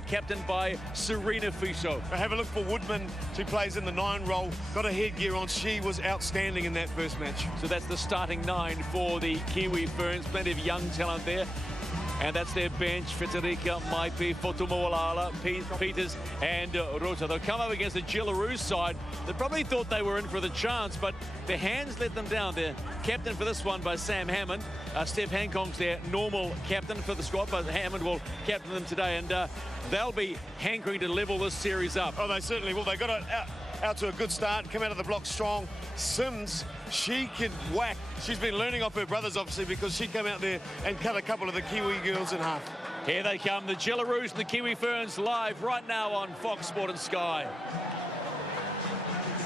captained by Serena Fiso. Have a look for Woodman. She plays in the 9 role. Got a headgear on. She was outstanding in that first match. So that's the starting 9 for the Kiwi Ferns. Plenty of young talent there. And that's their bench. Fitarika, Maipi, Fotumawalala, Peters and Rota. They'll come up against the Jillaroos side. They probably thought they were in for the chance, but their hands let them down. They're captain for this one by Sam Hammond. Steph Hancock's their normal captain for the squad, but Hammond will captain them today. And they'll be hankering to level this series up. Oh, they certainly will. They got it out to a good start, come out of the block strong. Sims, she can whack. She's been learning off her brothers, obviously, because she came out there and cut a couple of the Kiwi girls in half. Here they come, the Jillaroos and the Kiwi Ferns, live right now on Fox Sport and Sky.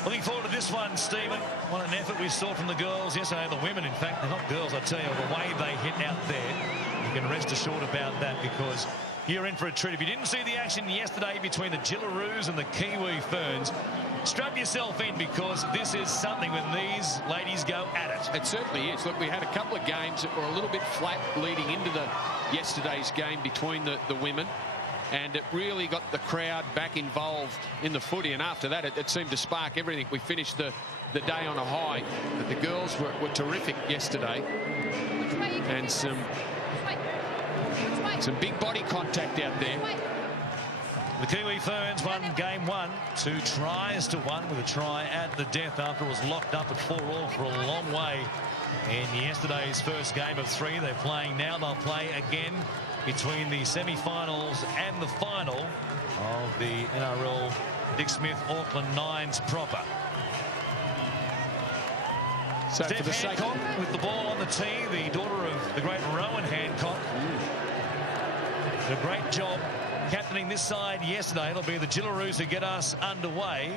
Looking forward to this one, Stephen. What an effort we saw from the girls yesterday. The women, in fact, they're not girls, I tell you, the way they hit out there. You can rest assured about that, because you're in for a treat. If you didn't see the action yesterday between the Jillaroos and the Kiwi Ferns, strap yourself in, because this is something when these ladies go at it. It certainly is. Look, we had a couple of games that were a little bit flat leading into yesterday's game between the women, and it really got the crowd back involved in the footy, and after that it seemed to spark everything. We finished the day on a high. But the girls were terrific yesterday, and some big body contact out there. The Kiwi Ferns won game 1, 2 tries to 1, with a try at the death after it was locked up at 4-all for a long way in yesterday's first game of 3. They're playing now. They'll play again between the semi-finals and the final of the NRL Dick Smith Auckland Nies proper. So Steph Hancock with the ball on the tee, the daughter of the great Rowan Hancock. Did a great job captaining this side yesterday. It'll be the Jillaroos who get us underway.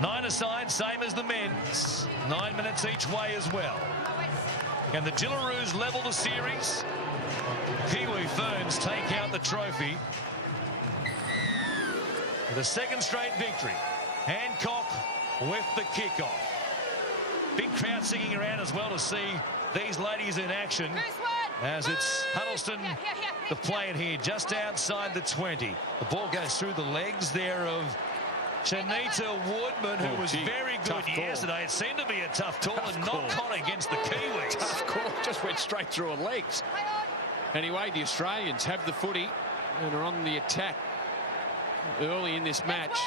9-a-side, same as the men's. 9 minutes each way as well. Can the Jillaroos level the series? Kiwi Ferns take out the trophy with a second straight victory. Hancock with the kickoff. Big crowd singing around as well to see these ladies in action, as it's Huddleston to play it here just outside the 20. The ball goes through the legs there of Shanita Woodman, who was very good yesterday. It seemed to be a tough call and not caught against the Kiwis. Tough call, just went straight through her legs. Anyway, the Australians have the footy and are on the attack early in this match.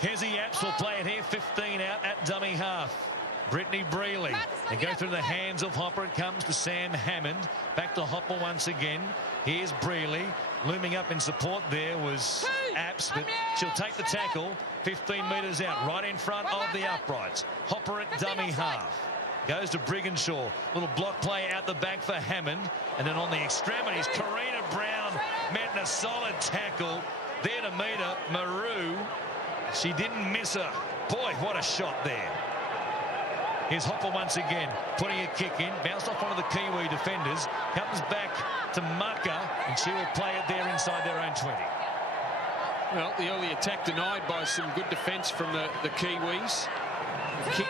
Kezzy Apps will play it here, 15 out at dummy half. Brittany Brealey. They go through the hands of Hopper. It comes to Sam Hammond. Back to Hopper once again. Here's Brealey. Looming up in support there was Apps, but she'll take the tackle 15 metres out, right in front of the uprights. Hopper at dummy half. Goes to Brigginshaw. Little block play out the back for Hammond. And then on the extremities, Karina Brown met in a solid tackle there to meet her. Maru. She didn't miss her. Boy, what a shot there. Here's Hopper once again, putting a kick in. Bounced off one of the Kiwi defenders. Comes back to Maka, and she will play it there inside their own 20. Well, the early attack denied by some good defence from the Kiwis. Kick,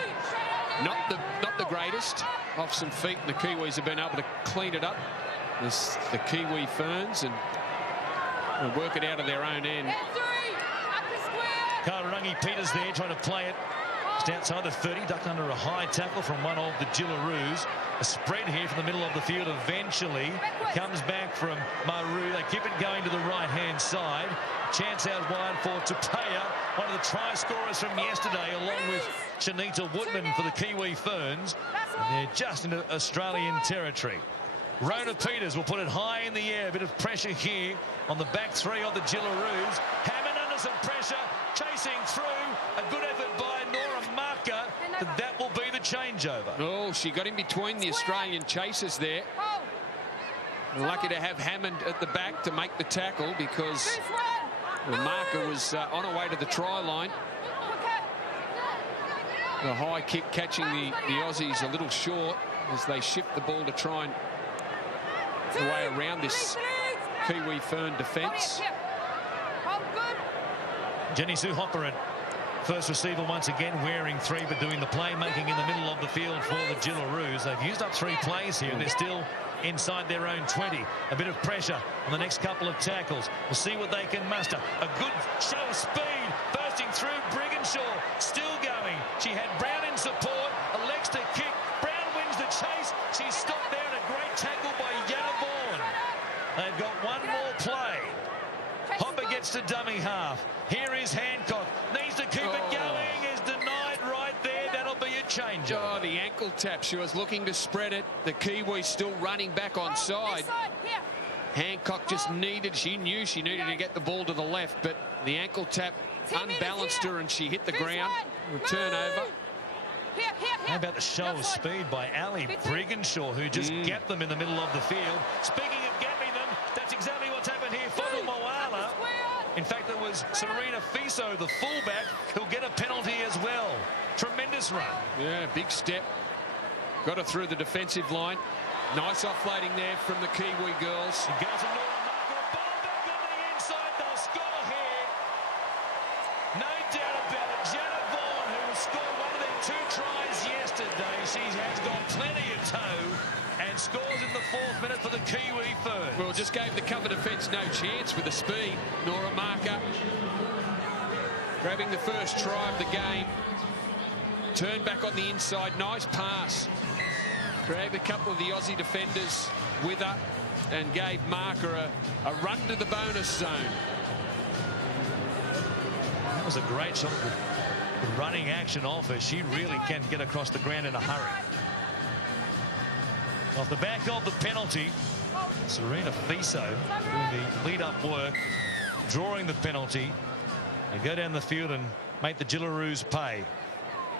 not the greatest, off some feet, and the Kiwis have been able to clean it up. The Kiwi Ferns and work it out of their own end. Karangi Peters there trying to play it just outside the 30, ducked under a high tackle from one of the Jillaroos. A spread here from the middle of the field eventually comes back from Maru. They keep it going to the right-hand side. Chance out wide for Tupeya, one of the try scorers from yesterday, along with Shanita Woodman for the Kiwi Ferns. And they're just into Australian territory. Rona Peters will put it high in the air. A bit of pressure here on the back 3 of the Jillaroos. Hammond under some pressure, chasing through. A good effort by Nora Marker. That will be the changeover. Oh, she got in between the Australian chasers there. Lucky to have Hammond at the back to make the tackle, because Marker was on her way to the try line. The high kick catching the Aussies a little short as they shift the ball to try and the way around this Kiwi Fern defence. Jenny Sue Hopper at first receiver once again, wearing 3 but doing the playmaking in the middle of the field for the Jillaroos. They've used up 3 plays here and they're still inside their own 20. A bit of pressure on the next couple of tackles. We'll see what they can muster. A good show of speed bursting through. Brigginshaw still going. She had Brown in support. Elects to kick. Brown wins the chase. She's stopped there, and a great tackle by Yana Vaughan. They've got one more play. Hopper gets to dummy half. Here is Hancock. Needs to keep it going. Is denied right there. That'll be a changer. Oh, the ankle tap. She was looking to spread it. The Kiwis still running back on side. Hancock just needed, she knew she needed to get the ball to the left, but the ankle tap unbalanced her and she hit the ground. Return over. How about the show of speed by Ali Brigginshaw, who just gapped them in the middle of the field. Speaking of gapping them, that's exactly what's happened here. Fotu Moala. In fact, there was Serena Fiso, the fullback, who'll get a penalty as well. Tremendous run. Yeah, big step. Got her through the defensive line. Nice offloading there from the Kiwi girls. She goes to Nora Marker. A ball back on the inside. They'll score here. No doubt about it. Janet Vaughan, who scored one of their 2 tries yesterday. She has got plenty of toe and scores in the 4th minute for the Kiwi Ferns. Well, just gave the cover defence no chance with the speed. Nora Marker grabbing the first try of the game. Turned back on the inside. Nice pass. Dragged a couple of the Aussie defenders with her and gave Marker a run to the bonus zone. That was a great shot. The running action off her. She really can get across the ground in a hurry. Off the back of the penalty, Serena Fiso doing the lead-up work, drawing the penalty, and go down the field and make the Gillaroos pay.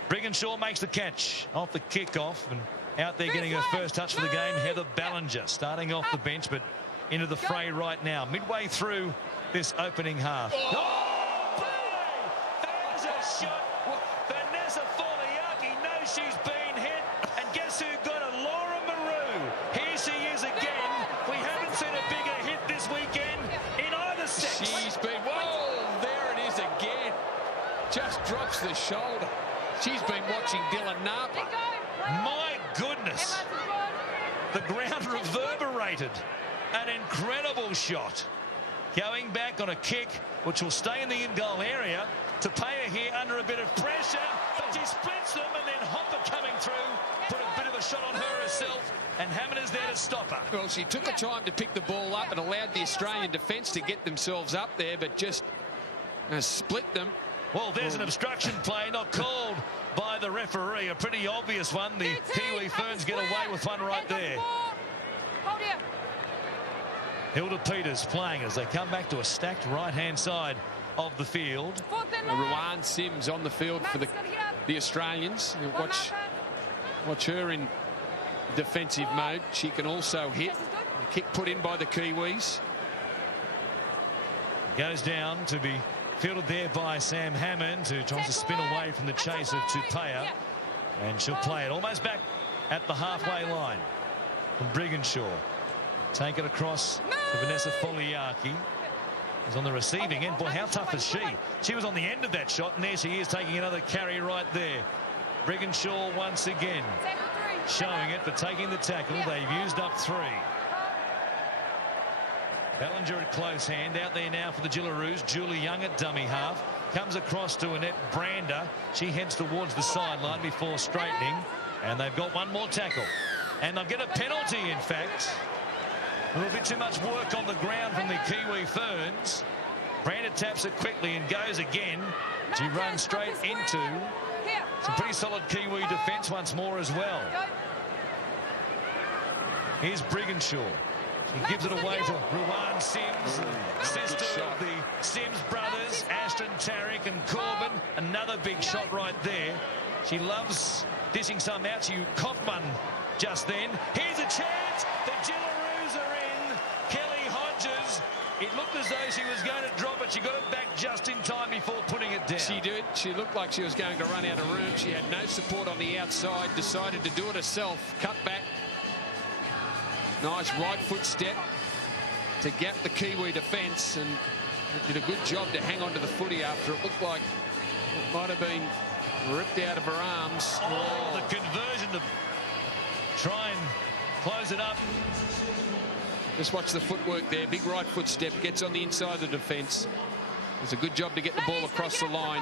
Brigginshaw makes the catch off the kickoff, and out there getting her first touch for the game, Heather Ballinger, starting off the bench, but into the fray right now, midway through this opening half. Oh, there's a shot. Vanessa Foliaki knows she's been hit, and guess who got it? Laura Maru. Here she is again. We haven't seen a bigger hit this weekend in either sex. She's been, whoa, there it is again. Just drops the shoulder. She's been watching Dylan Napa. My goodness. The ground reverberated. An incredible shot. Going back on a kick, which will stay in the in-goal area, to pay her here under a bit of pressure. But she splits them, and then Hopper coming through, put a bit of a shot on her herself, and Hammond is there to stop her. Well, she took her time to pick the ball up and allowed the Australian defence to get themselves up there, but just split them. Well, there's an obstruction play not called by the referee. A pretty obvious one. The Kiwi Ferns get away with one right there. Hilda Peters playing as they come back to a stacked right-hand side of the field. Ruan Sims on the field for the Australians. Watch her in defensive mode. She can also hit. A kick put in by the Kiwis. Goes down to be fielded there by Sam Hammond, who tries to spin away from the chase of Tupea, and she'll play it almost back at the halfway line from Brigginshaw. Take it across to Vanessa Foliaki, who's on the receiving end. Boy, how tough is she? She was on the end of that shot, and there she is taking another carry right there. Brigginshaw once again showing it, but taking the tackle. They've used up 3. Ballinger at close hand. Out there now for the Gillaroos. Julie Young at dummy half. Comes across to Annette Brander. She heads towards the sideline before straightening. And they've got one more tackle. And they'll get a penalty, in fact. A little bit too much work on the ground from the Kiwi Ferns. Brander taps it quickly and goes again. She runs straight into some pretty solid Kiwi defence once more as well. Here's Brigginshaw. He gives it away to Ruan Sims, sister of the Sims brothers, Ashton Tarrick and Corbin. Another big shot right there. She loves dishing some out. She coughed one just then. Here's a chance. The Gillaroos are in. Kelly Hodges. It looked as though she was going to drop it. She got it back just in time before putting it down. She did. She looked like she was going to run out of room. She had no support on the outside. Decided to do it herself. Cut back. Nice right foot step to gap the Kiwi defence, and did a good job to hang on to the footy after it looked like it might have been ripped out of her arms. Oh, the conversion to try and close it up. Just watch the footwork there. Big right foot step. Gets on the inside of the defence. Does a good job to get the ball across the line.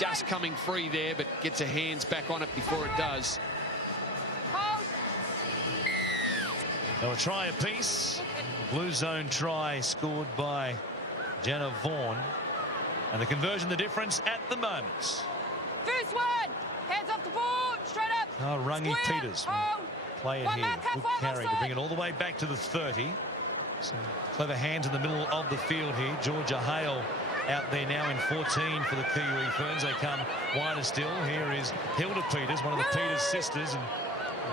Just coming free there, but gets her hands back on it before it does. So a try apiece. Blue zone try scored by Jenna Vaughan. And the conversion, the difference at the moment. First one. Hands off the ball. Straight up. Oh, Rungy Peters. Play it here. Good carry to bring it all the way back to the 30. Some clever hands in the middle of the field here. Georgia Hale out there now in 14 for the Kiwi Ferns. They come wider still. Here is Hilda Peters, one of the Peters sisters. And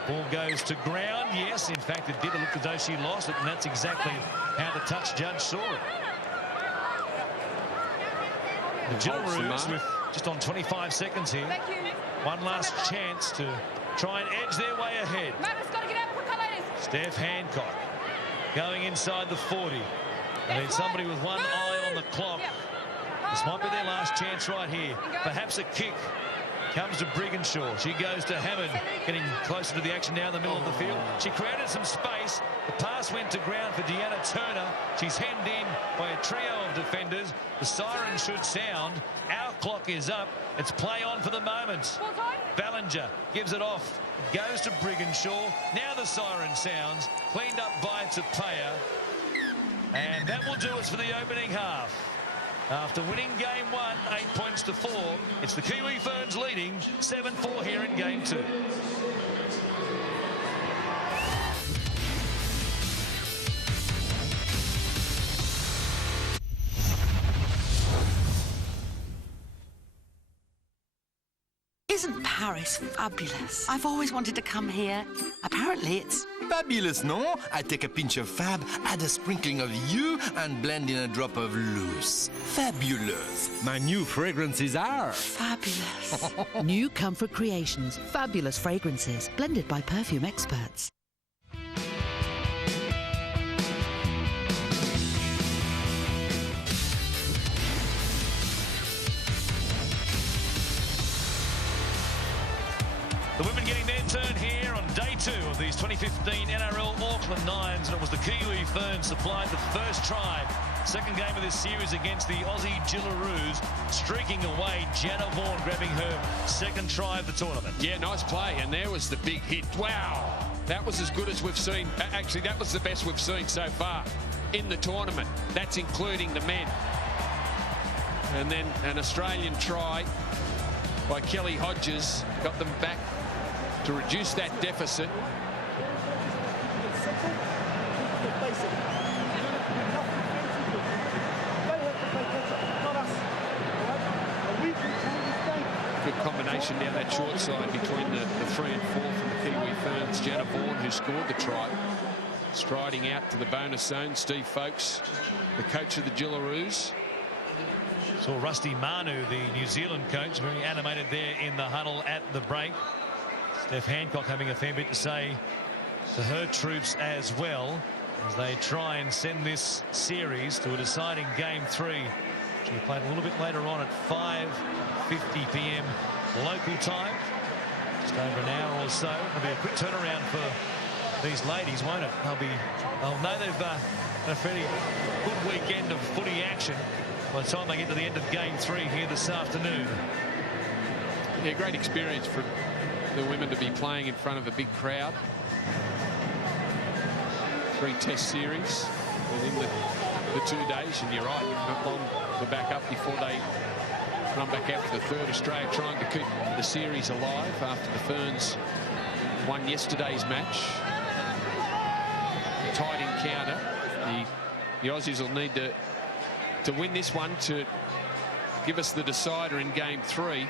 the ball goes to ground. Yes, in fact, it did. It looked as though she lost it. And that's exactly how the touch judge saw it. The Gillaroos with just on 25 seconds here. One last chance to try and edge their way ahead. Steph Hancock going inside the 40. They need somebody with one eye on the clock. This might be their last chance right here. Perhaps a kick comes to Brigginshaw. She goes to Hammond, getting closer to the action now in the middle of the field. She created some space. The pass went to ground for Deanna Turner. She's hemmed in by a trio of defenders. The siren should sound. Our clock is up. It's play on for the moment. Ballinger gives it off. Goes to Brigginshaw. Now the siren sounds. Cleaned up by Tapia. And that will do us for the opening half. After winning game 1, 8 points to 4, it's the Kiwi Ferns leading 7-4 here in game 2. Isn't Paris fabulous? I've always wanted to come here. Apparently it's... Fabulous, no? I take a pinch of fab, add a sprinkling of you, and blend in a drop of loose. Fabulous. My new fragrances are... fabulous. New Comfort Creations. Fabulous fragrances. Blended by perfume experts. The women getting their turn here on day 2 of these 2015 NRL Auckland Nies, and it was the Kiwi Ferns supplied the first try. Second game of this series against the Aussie Gillaroos, streaking away. Jenna Vaughan grabbing her second try of the tournament. Yeah, nice play, and there was the big hit. Wow, that was as good as we've seen. Actually, that was the best we've seen so far in the tournament. That's including the men. And then an Australian try by Kelly Hodges got them back to reduce that deficit. Good combination down that short side between the 3 and 4 from the Kiwi Ferns. Jenna Vaughan, who scored the try, striding out to the bonus zone. Steve Folkes, the coach of the Gillaroos. Saw Rusty Manu, the New Zealand coach, very animated there in the huddle at the break. Steph Hancock having a fair bit to say to her troops as well as they try and send this series to a deciding game 3. She'll be played a little bit later on at 5:50 p.m. local time. Just over an hour or so. It'll be a quick turnaround for these ladies, won't it? They'll know they've had a fairly good weekend of footy action by the time they get to the end of game 3 here this afternoon. Yeah, great experience for the women to be playing in front of a big crowd. 3 test series within the 2 days, and you're right, not long to back up before they run back out for the 3rd. Australia trying to keep the series alive after the Ferns won yesterday's match. A tight encounter. The Aussies will need to win this one to give us the decider in game 3.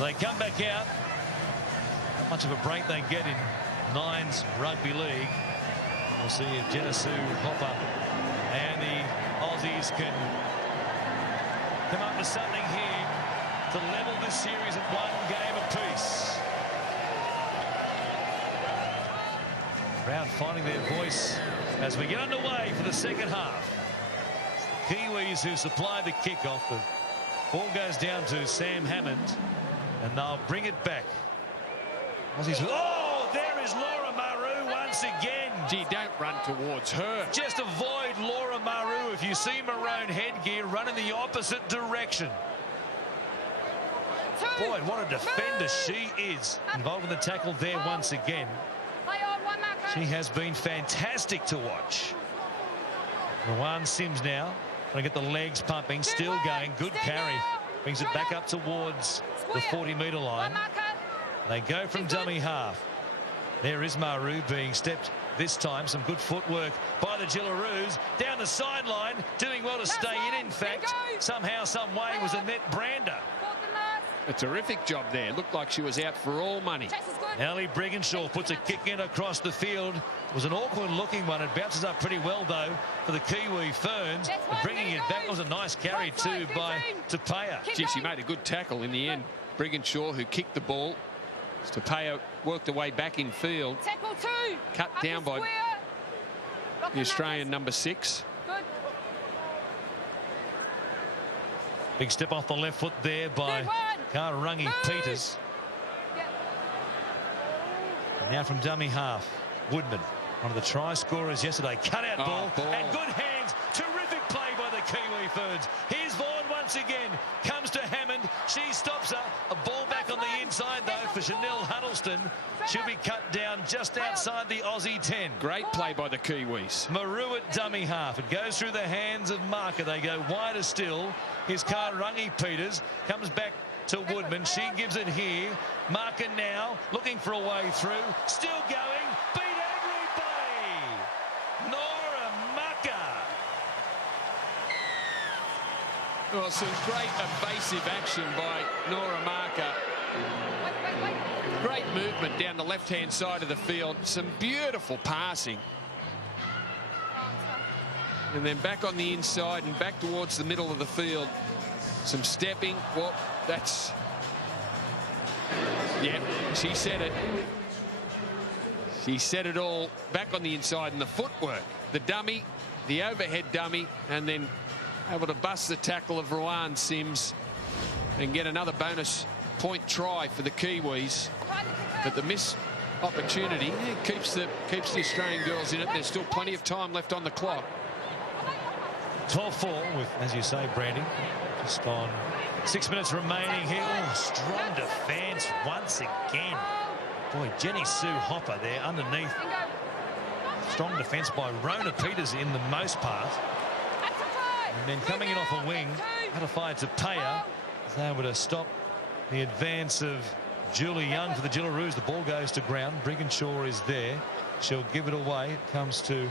They come back out. Not much of a break they get in Nines Rugby League. We'll see if Genesee Hopper and the Aussies can come up with something here to level this series at 1 game apiece. Crowd finding their voice as we get underway for the second half. Kiwis who supplied the kickoff. The ball goes down to Sam Hammond. And they'll bring it back. Oh, there is Laura Maru once again. Gee, don't run towards her. Just avoid Laura Maru if you see maroon headgear, run in the opposite direction. Boy, what a defender she is. Involved in the tackle there once again. She has been fantastic to watch. Rowan Sims now trying to get the legs pumping, still going. Good carry. Brings it back up towards the 40-metre line. They go from dummy half. There is Maru being stepped this time. Some good footwork by the Gillaroos. Down the sideline, doing well to stay in fact. Somehow, some way was Annette Brander. A terrific job there. Looked like she was out for all money. Ellie Brigginshaw puts a kick in across the field. It was an awkward looking one. It bounces up pretty well though for the Kiwi Ferns. And bringing it back was a nice carry too by Tapea. Gee, she made a good tackle in the end. Brigginshaw, who kicked the ball. Tapea worked her way back in field. Cut down by the Australian number 6. Big step off the left foot there by Karangi Peters. And now from dummy half, Woodman, one of the try scorers yesterday. Cut out ball and good hands. Terrific play by the Kiwi Ferns. Here's Vaughan once again. Comes to Hammond. She stops her. A ball back on the inside though for Chanel Huddleston. She'll be cut down just outside the Aussie 10. Great play by the Kiwis. Maru at dummy half. It goes through the hands of Marker. They go wider still. Here's Karangi Peters. Comes back to Woodman. She gives it here. Marker now looking for a way through. Still going. Beat everybody. Nora Marker. Well, some great evasive action by Nora Marker. Great movement down the left-hand side of the field. Some beautiful passing. And then back on the inside and back towards the middle of the field. Some stepping. Well, that's... Yeah, she said it. She said it all. Back on the inside and the footwork. The dummy, the overhead dummy, and then able to bust the tackle of Rowan Sims and get another bonus point try for the Kiwis. But the missed opportunity keeps the Australian girls in it. There's still plenty of time left on the clock. 12-4 with, as you say, Brandy, just on 6 minutes remaining here. Oh, strong defence once again. Boy, Jenny Sue Hopper there underneath. Strong defence by Rona Peters in the most part. And then coming in off a wing, Hatafai Tapea is able to stop the advance of Julie Young for the Gillaroos. The ball goes to ground. Brigginshaw is there. She'll give it away. It comes to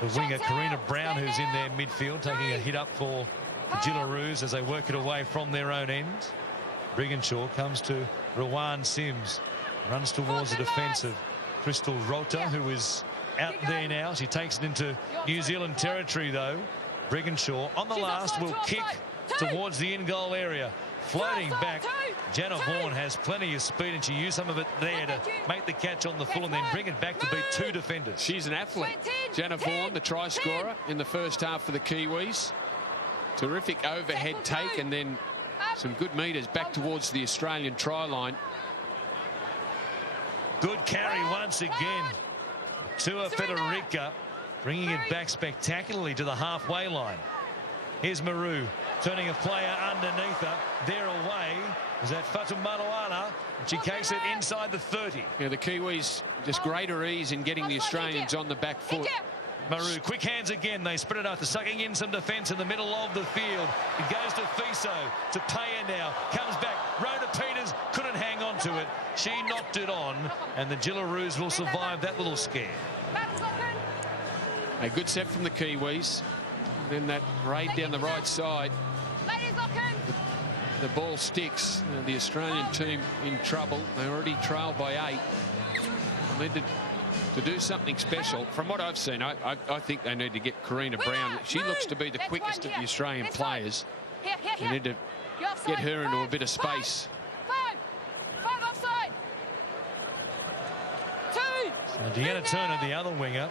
the winger, Karina Brown, who's in their midfield, taking a hit up for the Gillaroos as they work it away from their own end. Brigginshaw comes to Rowan Sims. Runs towards the defence of Crystal Rota, who is out there now. She takes it into New Zealand territory, though. Brigginshaw on the last will kick towards the in-goal area. Floating back, Jenna Vaughan has plenty of speed, and she used some of it there to make the catch on the full and then bring it back to beat 2 defenders. She's an athlete. Jenna Vaughan, the try scorer in the first half for the Kiwis. Terrific overhead take and then some good metres back towards the Australian try line. Good carry once again. Tua Federica bringing it back spectacularly to the halfway line. Here's Maru turning a player underneath her. There away is that Fatumaloana. And she takes it inside the 30. Yeah, the Kiwis just greater ease in getting the Australians on the back foot. Maru, quick hands again. They spread it after sucking in some defence in the middle of the field. It goes to Fiso. Tapea now. Comes back. Rhoda Peters couldn't hang on to it. She knocked it on. And the Gillaroos will survive that little scare. A good set from the Kiwis. Then that raid down the right side. The ball sticks. The Australian team in trouble. They already trailed by 8. They need to do something special. From what I've seen, I think they need to get Karina Brown. She looks to be the quickest of the Australian players. They need to get her into a bit of space. Five offside. 2. So Deanna Turner, the other winger,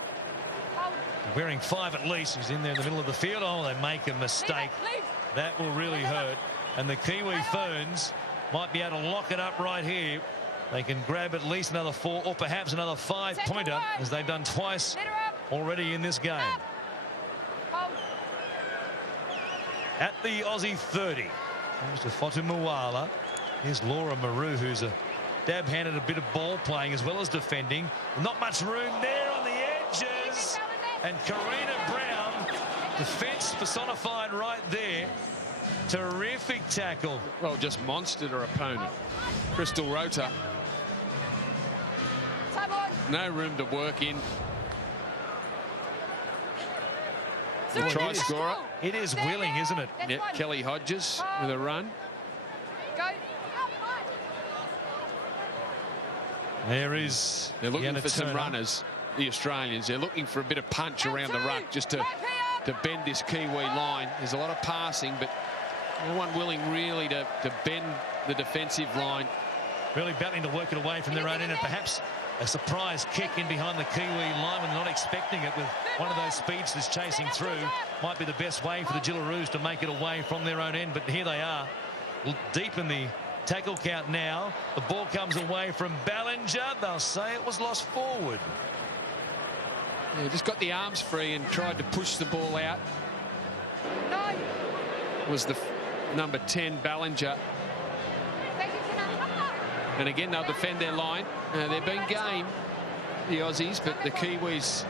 wearing 5 at least. She's in there in the middle of the field. Oh, they make a mistake. That will really hurt. And the Kiwi Ferns might be able to lock it up right here. They can grab at least another 4 or perhaps another 5-pointer, as they've done twice already in this game. At the Aussie 30, comes to Fotumawala. Here's Laura Maru, who's a dab-handed a bit of ball playing as well as defending. Not much room there on the edges. And Karina Brown, defence personified right there. Terrific tackle. Well, just monstered her opponent. Crystal Rota. No room to work in. The try scorer. It is willing, isn't it? Yep, Kelly Hodges with a run. There is. They're looking for some runners, the Australians. They're looking for a bit of punch around the ruck just to bend this Kiwi line. There's a lot of passing, but no one willing really to bend the defensive line. Really battling to work it away from their own end, and perhaps a surprise kick in behind the Kiwi line when not expecting it, with one of those speedsters chasing through. Might be the best way for the Jillaroos to make it away from their own end, but here they are, deep in the tackle count now. The ball comes away from Ballinger. They'll say it was lost forward. Yeah, just got the arms free and tried to push the ball out. Was the number 10 Ballinger. And again, they'll defend their line. They've been game, the Aussies, but the Kiwis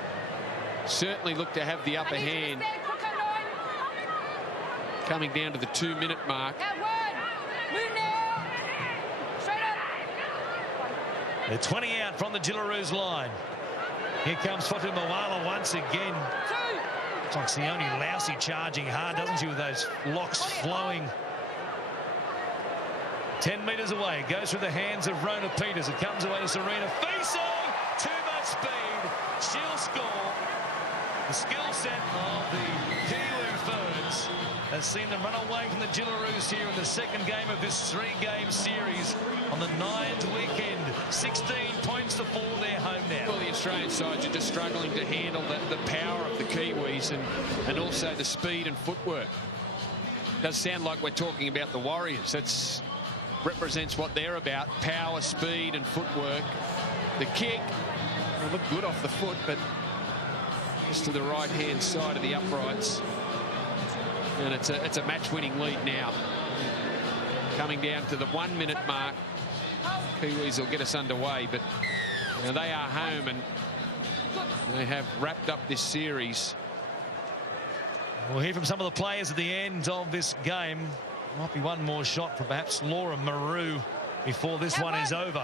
certainly look to have the upper hand. Coming down to the 2-minute mark. They're 20 out from the Jillaroos line. Here comes Fotumawala once again. It's like Sione Lousy charging hard, doesn't she, with those locks flowing. 10 metres away, goes through the hands of Rona Peters. It comes away to Serena Fiso. Too much speed. She'll score. The skill set of the Kiwi Ferns has seen them run away from the Jillaroos here in the second game of this 3-game series on the Nines weekend. 16 points to 4. They're home now. Well, the Australian sides are just struggling to handle the power of the Kiwis and also the speed and footwork. It does sound like we're talking about the Warriors. That's represents what they're about: power, speed and footwork. The kick looked good off the foot, but just to the right hand side of the uprights, and it's a match-winning lead now. Coming down to the 1-minute mark, Kiwis will get us underway, but they are home and they have wrapped up this series. We'll hear from some of the players at the end of this game. Might be one more shot for perhaps Laura Maru before this one is over.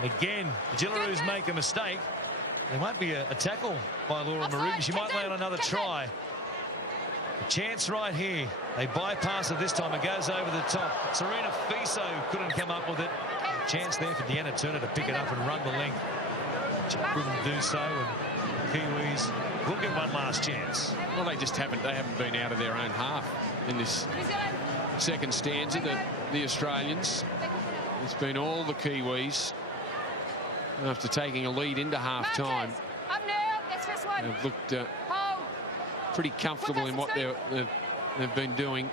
And again, the Jillaroos make a mistake. There might be a tackle by Laura Maru. She might lay on another try. A chance right here. They bypass it this time. It goes over the top. Serena Fiso couldn't come up with it. A chance there for Deanna Turner to pick it up and run the length. She couldn't do so, and Kiwis will get one last chance. Well, they haven't been out of their own half in this second stanza, the Australians. It's been all the Kiwis after taking a lead into half-time. They've looked pretty comfortable in what they've been doing.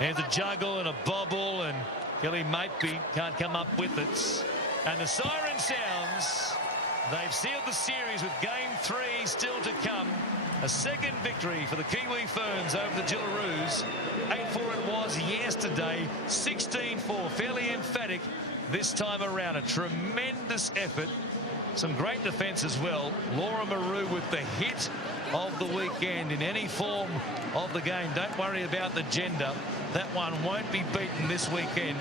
There's a juggle and a bobble, and Kelly Maitby can't come up with it. And the siren sounds. They've sealed the series with game 3 still to come. A second victory for the Kiwi Ferns over the Jillaroos. 8-4 it was yesterday. 16-4, fairly emphatic this time around. A tremendous effort. Some great defence as well. Laura Maru with the hit of the weekend in any form of the game. Don't worry about the gender. That one won't be beaten this weekend.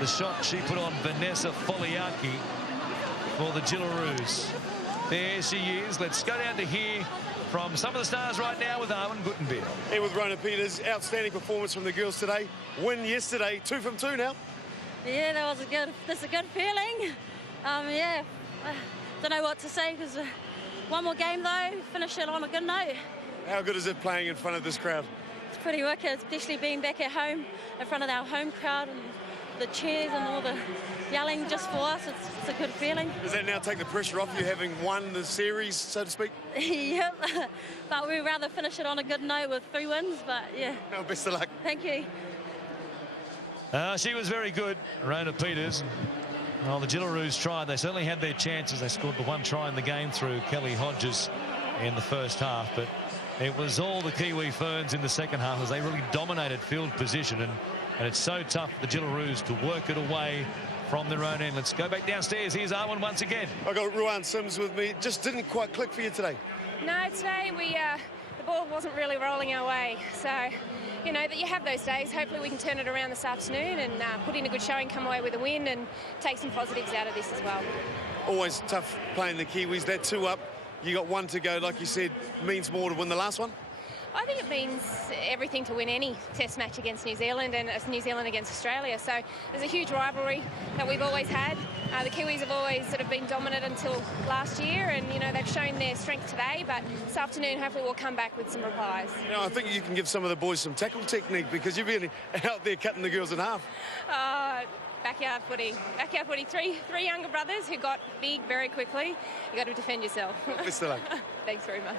The shot she put on Vanessa Foliaki for the Jillaroos. There she is. Let's go down to hear from some of the stars right now with Arwen Guttenbeil. Here with Rona Peters. Outstanding performance from the girls today. Win yesterday. 2 from 2 now. Yeah, that's a good feeling. Yeah, I don't know what to say, because one more game though, finish it on a good note. How good is it playing in front of this crowd? It's pretty wicked, especially being back at home in front of our home crowd, and the cheers and all the yelling just for us. It's a good feeling. Does that now take the pressure off you, having won the series, so to speak? Yep, but we'd rather finish it on a good note with 3 wins, but yeah. Oh, best of luck. Thank you. She was very good, Rona Peters. Well, the Gillaroos tried. They certainly had their chances. They scored the 1 try in the game through Kelly Hodges in the first half, but it was all the Kiwi Ferns in the second half as they really dominated field position, and it's so tough for the Gillaroos to work it away from their own end. Let's go back downstairs. Here's Arwen once again. I got Ruan Sims with me. It just didn't quite click for you today. No, today the ball wasn't really rolling our way. So, you know, that you have those days. Hopefully we can turn it around this afternoon and put in a good showing, come away with a win and take some positives out of this as well. Always tough playing the Kiwis. That 2 up, you got 1 to go, like you said, means more to win the last one? I think it means everything to win any test match against New Zealand and New Zealand against Australia. So there's a huge rivalry that we've always had. The Kiwis have always sort of been dominant until last year, and, you know, they've shown their strength today, but this afternoon hopefully we'll come back with some replies. Now, I think you can give some of the boys some tackle technique because you've been out there cutting the girls in half. Backyard footy. Backyard footy. Three younger brothers who got big very quickly. You got to defend yourself. Best of luck. Thanks very much.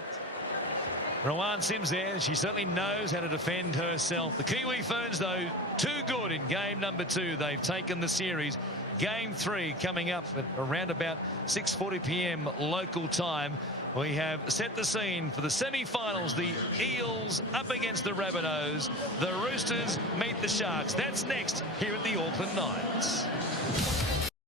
Ruan Sims there. She certainly knows how to defend herself. The Kiwi Ferns, though, too good in game number 2. They've taken the series. Game 3 coming up at around about 6:40 p.m. local time. We have set the scene for the semi-finals. The Eels up against the Rabbitohs. The Roosters meet the Sharks. That's next here at the Auckland Nies.